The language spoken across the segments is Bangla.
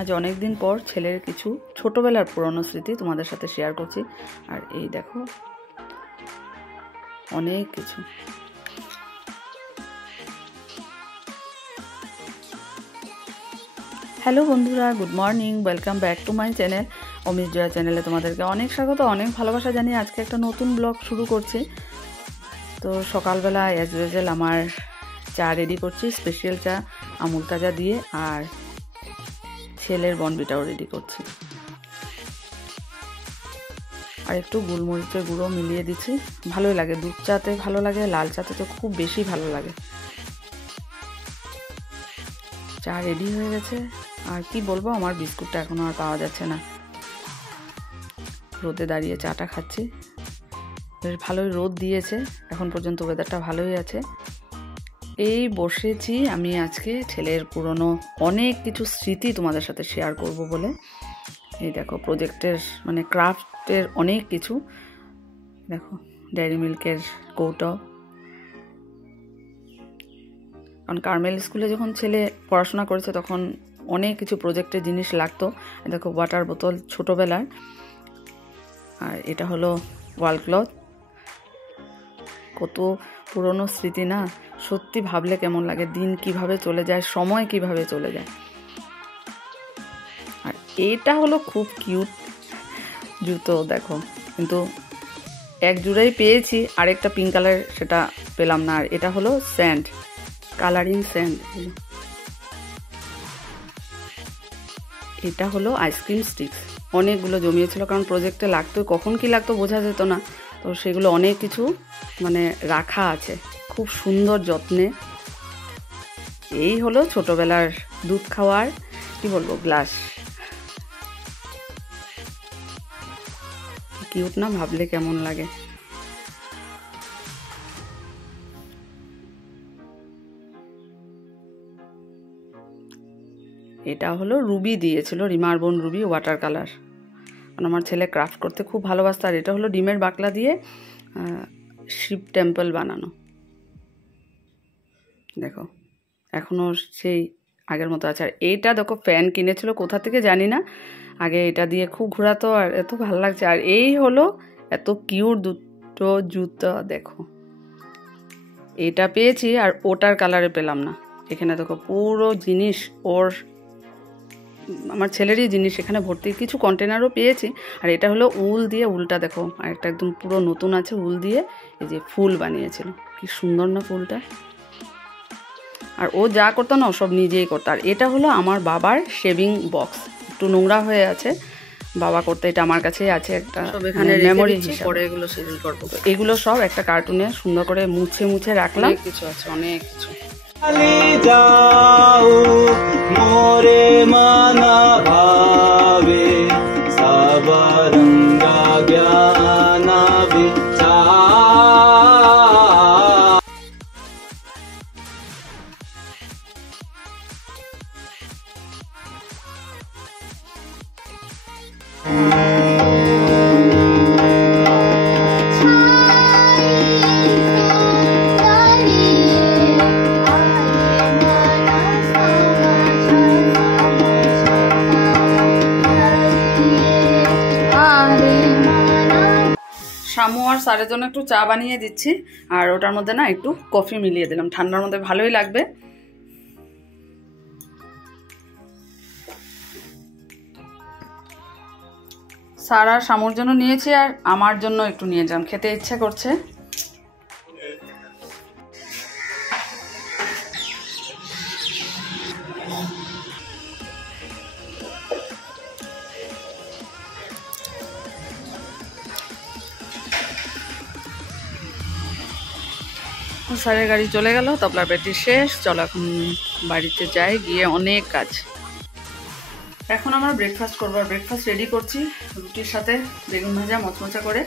আজ অনেক দিন পর ছেলের কিছু ছোটবেলার পুরনো স্মৃতি তোমাদের সাথে শেয়ার করছি। আর এই দেখো অনেক কিছু। হ্যালো বন্ধুরা, good morning, welcome back to my channel Amit Jaya চ্যানেলে তোমাদেরকে অনেক স্বাগত, অনেক ভালোবাসা জানিয়ে আজকে একটা নতুন ব্লগ শুরু করছি। তো সকালবেলা অ্যাজ ইউজুয়াল আমার চা রেডি করছি, স্পেশাল চা আমুল তাজা দিয়ে, আর ছেলের বনবিটাও রেডি করছি, আর একটু গোলমরিচের গুঁড়ো মিলিয়ে দিচ্ছি। ভালোই লাগে, দুধ চাতে ভালো লাগে, লাল চাতে তো খুব বেশি ভালো লাগে। চা রেডি হয়ে গেছে। আর কি বলবো, আমার বিস্কুটটা এখনও আর পাওয়া যাচ্ছে না। রোদে দাঁড়িয়ে চাটা খাচ্ছি, বেশ ভালোই রোদ দিয়েছে, এখন পর্যন্ত ওয়েদারটা ভালোই আছে। এই বসেছি আমি আজকে ছেলের পুরনো অনেক কিছু স্মৃতি তোমাদের সাথে শেয়ার করব বলে। এই দেখো প্রজেক্টের মানে ক্রাফটের অনেক কিছু, দেখো ডেয়ারি মিল্কের কৌটো, কারণ কার্মেল স্কুলে যখন ছেলে পড়াশোনা করেছে তখন অনেক কিছু প্রজেক্টের জিনিস লাগতো। দেখো ওয়াটার বোতল ছোটোবেলার, আর এটা হলো ওয়াল ক্লথ। কত পুরনো স্মৃতি না, সত্যি ভাবলে কেমন লাগে, দিন কিভাবে চলে যায়, সময় কিভাবে চলে যায়। আর এটা হলো খুব কিউট জুতো, দেখো কিন্তু এক জোড়াই পেয়েছি, আরেকটা পিঙ্ক কালার সেটা পেলাম না। আর এটা হলো স্যান্ড, কালারিং স্যান্ড। এটা হলো আইসক্রিম স্টিক্স, অনেকগুলো জমিয়েছিল, কারণ প্রজেক্টে লাগতো, কখন কি লাগতো বোঝা যেত না, তো সেগুলো অনেক কিছু মানে রাখা আছে খুব সুন্দর যত্নে। এই হলো ছোটবেলার দুধ খাওয়ার কি বলবো গ্লাস, কিউট না, ভাবলে কেমন লাগে। এটা হলো রুবি দিয়েছিল, রিমার বোন রুবি, ওয়াটার কালার, কারণ আমার ছেলে ক্রাফট করতে খুব ভালোবাসত। আর এটা হলো ডিমের বাকলা দিয়ে শিব টেম্পল বানানো, দেখো এখনও সেই আগের মতো আছে। আর এইটা দেখো ফ্যান কিনেছিল কোথা থেকে জানি না, আগে এটা দিয়ে খুব ঘোরাতো, আর এত ভালো লাগছে। আর এই হলো এত কিউট দুটো জুতো, দেখো এটা পেয়েছি আর ওটার কালারে পেলাম না। এখানে দেখো পুরো জিনিস ওর, আমার ছেলেরই জিনিস এখানে ভর্তি, কিছু কন্টেনারও পেয়েছি। আর এটা হলো উল দিয়ে, উলটা দেখো আর একটা একদম পুরো নতুন আছে, উল দিয়ে এই যে ফুল বানিয়েছিল, কি সুন্দর না ফুলটা। আর ও যা করতো না সব নিজেই করতো। আর এটা হলো আমার বাবার শেভিং বক্স, একটু নোংরা হয়ে আছে, বাবা করতে, এটা আমার কাছেই আছে একটা মেমোরি হিসেবে, পরে এগুলো সেভিং করবো। এগুলো সব একটা কার্টুনে সুন্দর করে মুছে মুছে রাখলাম, কিছু আছে অনেক কিছু। যাও মোরে মানা ভাবে সাবরঙ্গা জ্ঞানা শামু আর স্যারের জন্য একটু চা বানিয়ে দিচ্ছি, আর ওটার মধ্যে না একটু কফি মিলিয়ে দিলাম, ঠান্ডার মধ্যে ভালোই লাগবে। স্যার আর শামুর জন্য নিয়েছি, আর আমার জন্য একটু নিয়ে যান, খেতে ইচ্ছা করছে। স্যারের গাড়ি চলে গেল, তবলার ব্যাটারি শেষ, চলো এখন বাড়িতে যাই, গিয়ে অনেক কাজ। এখন আমরা ব্রেকফাস্ট করবো, আর ব্রেকফাস্ট রেডি করছি রুটির সাথে বেগুন ভাজা মচমচা করে।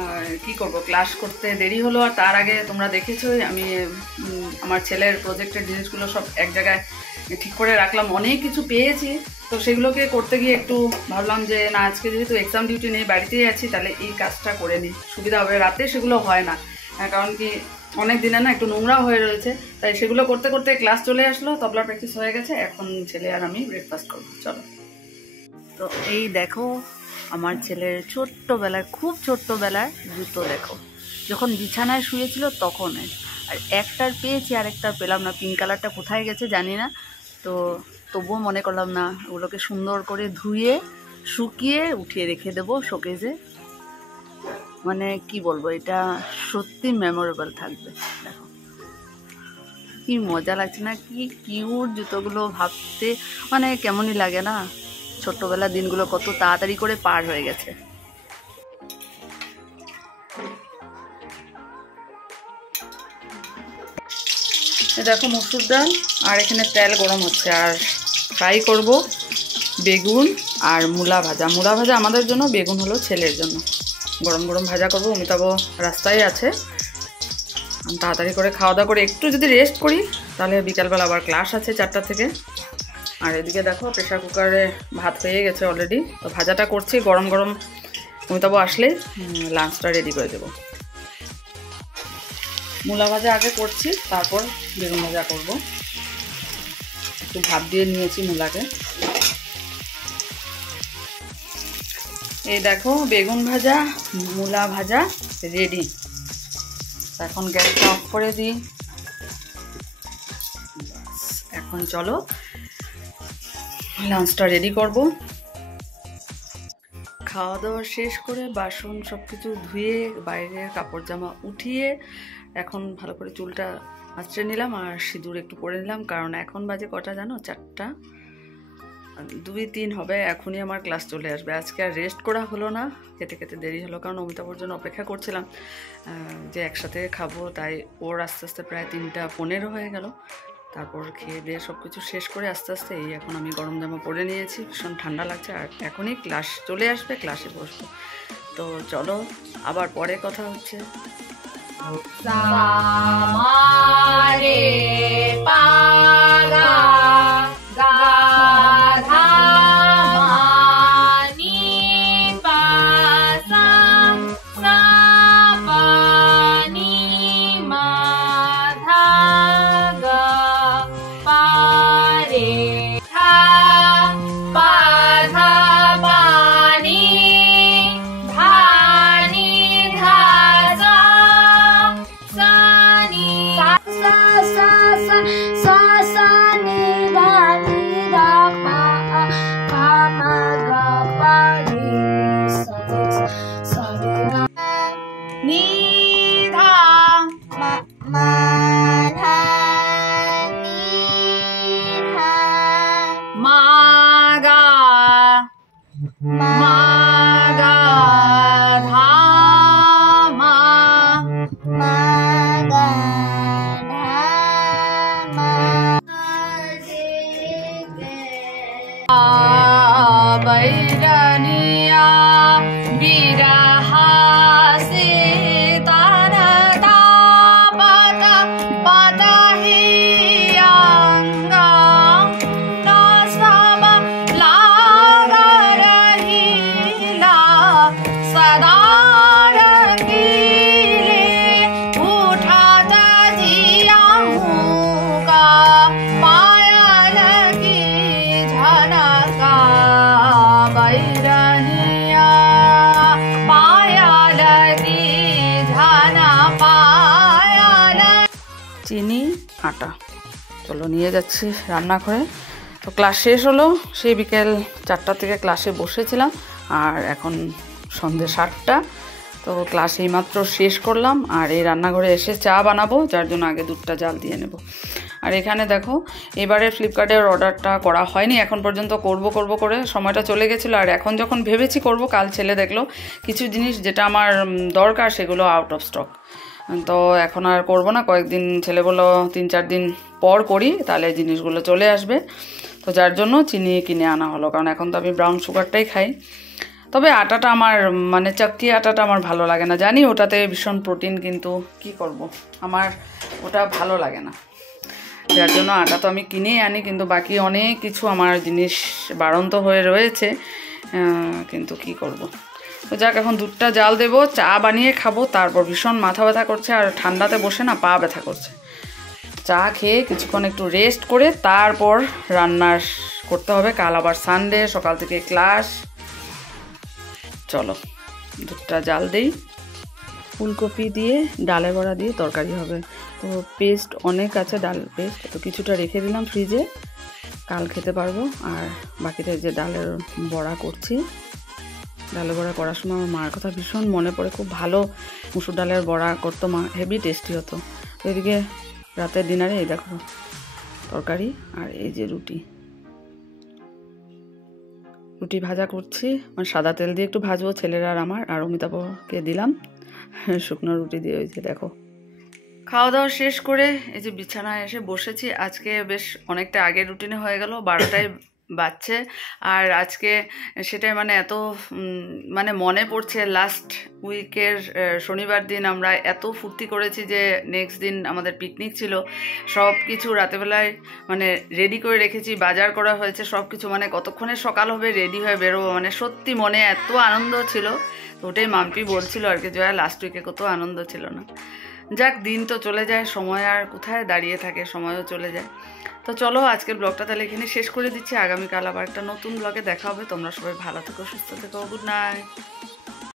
আর কি করব, ক্লাস করতে দেরি হলো। আর তার আগে তোমরা দেখেছোই আমি আমার ছেলের প্রজেক্টের জিনিসগুলো সব এক জায়গায় ঠিক করে রাখলাম, অনেক কিছু পেয়েছি, তো সেগুলোকে করতে গিয়ে একটু ভাবলাম যে না, আজকে যেহেতু এক্সাম ডিউটি নেই, বাড়িতেই আছি, তাহলে এই কাজটা করে নিই, সুবিধা হবে। রাতে সেগুলো হয় না, কারণ কি অনেক দিনে না একটু নোংরা হয়ে রয়েছে, তাই সেগুলো করতে করতে ক্লাস চলে আসলো, তবলা প্র্যাকটিস হয়ে গেছে। এখন ছেলে আর আমি ব্রেকফাস্ট করবো, চলো। তো এই দেখো আমার ছেলের ছোট্টবেলার, খুব ছোট্টবেলার জুতো দেখো, যখন বিছানায় শুয়েছিল তখন। আর একটার পেয়েছি আর একটার পেলাম না, পিঙ্ক কালারটা কোথায় গেছে জানি না। তো তবুও মনে করলাম না, ওগুলোকে সুন্দর করে ধুয়ে শুকিয়ে উঠিয়ে রেখে দেবো শোকেজে। মানে কি বলবো, এটা সত্যি মেমোরেবল থাকবে। দেখো কি মজা লাগছে না, কি কিউট জুতোগুলো, ভাবতে মানে কেমনই লাগে না, ছোট্টবেলার দিনগুলো কত তাড়াতাড়ি করে পার হয়ে গেছে। দেখো মসুর ডাল আর এখানে তেল গরম হচ্ছে, আর ফ্রাই করব বেগুন আর মূলা ভাজা। মূলা ভাজা আমাদের জন্য, বেগুন হলো ছেলের জন্য। গরম গরম ভাজা করবো। অমিতাভ রাস্তায় আছে, তাড়াতাড়ি করে খাওয়া দাওয়া করে একটু যদি রেস্ট করি তাহলে বিকালবেলা আবার ক্লাস আছে 4টা থেকে। আর এদিকে দেখো প্রেশার কুকারে ভাত হয়ে গেছে অলরেডি। তো ভাজাটা করছি, গরম গরম অমিতাভ আসলে লাঞ্চটা রেডি করে দেবো। মূলা ভাজা আগে করছি, তারপর বেগুন ভাজা করব। একটু ভাত দিয়ে নিয়েছি মূলাকে। এই দেখো বেগুন ভাজা, মূলা ভাজা রেডি। এখন গ্যাসটা অফ করে দিই। এখন চলো লাঞ্চটা রেডি করব। খাওয়া দাওয়া শেষ করে বাসন সব কিছু ধুয়ে বাইরের কাপড় জামা উঠিয়ে এখন ভালো করে চুলটা আঁচড়ে নিলাম আর সিঁদুর একটু পরে নিলাম। কারণ এখন বাজে কটা জানো, 4টা 2-3 হবে, এখনই আমার ক্লাস চলে আসবে। আজকে আর রেস্ট করা হলো না, খেতে খেতে দেরি হলো। কারণ অমিতাভর জন্য অপেক্ষা করছিলাম যে একসাথে খাবো, তাই ওর আস্তে আস্তে প্রায় 3:15 হয়ে গেল। তারপর খেয়ে দিয়ে সব কিছু শেষ করে আস্তে আস্তে এই এখন আমি গরম জামা পরে নিয়েছি, ভীষণ ঠান্ডা লাগছে। আর এখনই ক্লাস চলে আসবে, ক্লাসে বসবো। তো চলো আবার পরে কথা হচ্ছে। চিনি আটা চলো নিয়ে যাচ্ছি রান্নাঘরে। তো ক্লাস শেষ হলো, সেই বিকেল 4টা থেকে ক্লাসে বসেছিলাম আর এখন সন্ধ্যে 7টা। তো ক্লাস এইমাত্র শেষ করলাম আর এই রান্নাঘরে এসে চা বানাবো, যার জন্য আগে দুধটা জাল দিয়ে নেব। আর এখানে দেখো এবারে ফ্লিপকার্টের অর্ডারটা করা হয়নি এখন পর্যন্ত, করব করে সময়টা চলে গেছিলো। আর এখন যখন ভেবেছি করব, কাল ছেলে দেখলো কিছু জিনিস যেটা আমার দরকার সেগুলো আউট অফ স্টক। তো এখন আর করব না, কয়েকদিন ছেলে বললো 3-4 দিন পর করি, তাহলে জিনিসগুলো চলে আসবে। তো যার জন্য চিনি কিনে আনা হলো, কারণ এখন তো আমি ব্রাউন সুগারটাই খাই। তবে আটাটা আমার মানে চাক্কি আটাটা আমার ভালো লাগে না, জানি ওটাতে ভীষণ প্রোটিন, কিন্তু কি করব, আমার ওটা ভালো লাগে না। যার জন্য আটা তো আমি কিনেই আনি, কিন্তু বাকি অনেক কিছু আমার জিনিস বাড়ন্ত হয়ে রয়েছে, কিন্তু কি করব। তো যাক, এখন দুধটা জাল দেবো, চা বানিয়ে খাবো, তারপর ভীষণ মাথা ব্যথা করছে আর ঠান্ডাতে বসে না পা ব্যথা করছে। চা খেয়ে কিছুক্ষণ একটু রেস্ট করে তারপর রান্না করতে হবে। কাল আবার সানডে, সকাল থেকে ক্লাস। চলো দুধটা জাল দেই। ফুলকপি দিয়ে ডালের বড়া দিয়ে তরকারি হবে। তো পেস্ট অনেক আছে, ডাল পেস্ট, তো কিছুটা রেখে দিলাম ফ্রিজে, কাল খেতে পারবো। আর বাকিটা যে ডালের বড়া করছি। ডালের বড়া করার সময় আমার মার কথা ভীষণ মনে পড়ে, খুব ভালো মুসুর ডালের বড়া করতো মা, হেভি টেস্টি হতো। তো এদিকে রাতের ডিনারে এই দেখো তরকারি আর এই যে রুটি ভাজা করছি, মানে সাদা তেল দিয়ে একটু ভাজবো ছেলের আর আমার, আর অমিতাভকে দিলাম শুকনো রুটি দিয়ে। ওই যে দেখো খাওয়া দাওয়া শেষ করে এই যে বিছানায় এসে বসেছি। আজকে বেশ অনেকটা আগের রুটিনে হয়ে গেল, 12টায় বাজছে। আর আজকে সেটাই মানে এত মানে মনে পড়ছে, লাস্ট উইকের শনিবার দিন আমরা এত ফুর্তি করেছি যে নেক্সট দিন আমাদের পিকনিক ছিল। সব কিছু রাতেবেলায় মানে রেডি করে রেখেছি, বাজার করা হয়েছে সব কিছু, মানে কতক্ষণে সকাল হবে রেডি হয়ে বেরোবো, মানে সত্যি মনে এত আনন্দ ছিল। তো ওটাই মাম্পি বলছিল আর কি, জয়া লাস্ট উইকে কত আনন্দ ছিল না। যাক, দিন তো চলে যায়, সময় আর কোথায় দাঁড়িয়ে থাকে, সময়ও চলে যায়। তো চলো আজকের ব্লগটা তাহলে এখানে শেষ করে দিচ্ছি। আগামীকাল আবার একটা নতুন ব্লগে দেখা হবে। তোমরা সবাই ভালো থেকো, সুস্থ থেকো, গুড নাইট।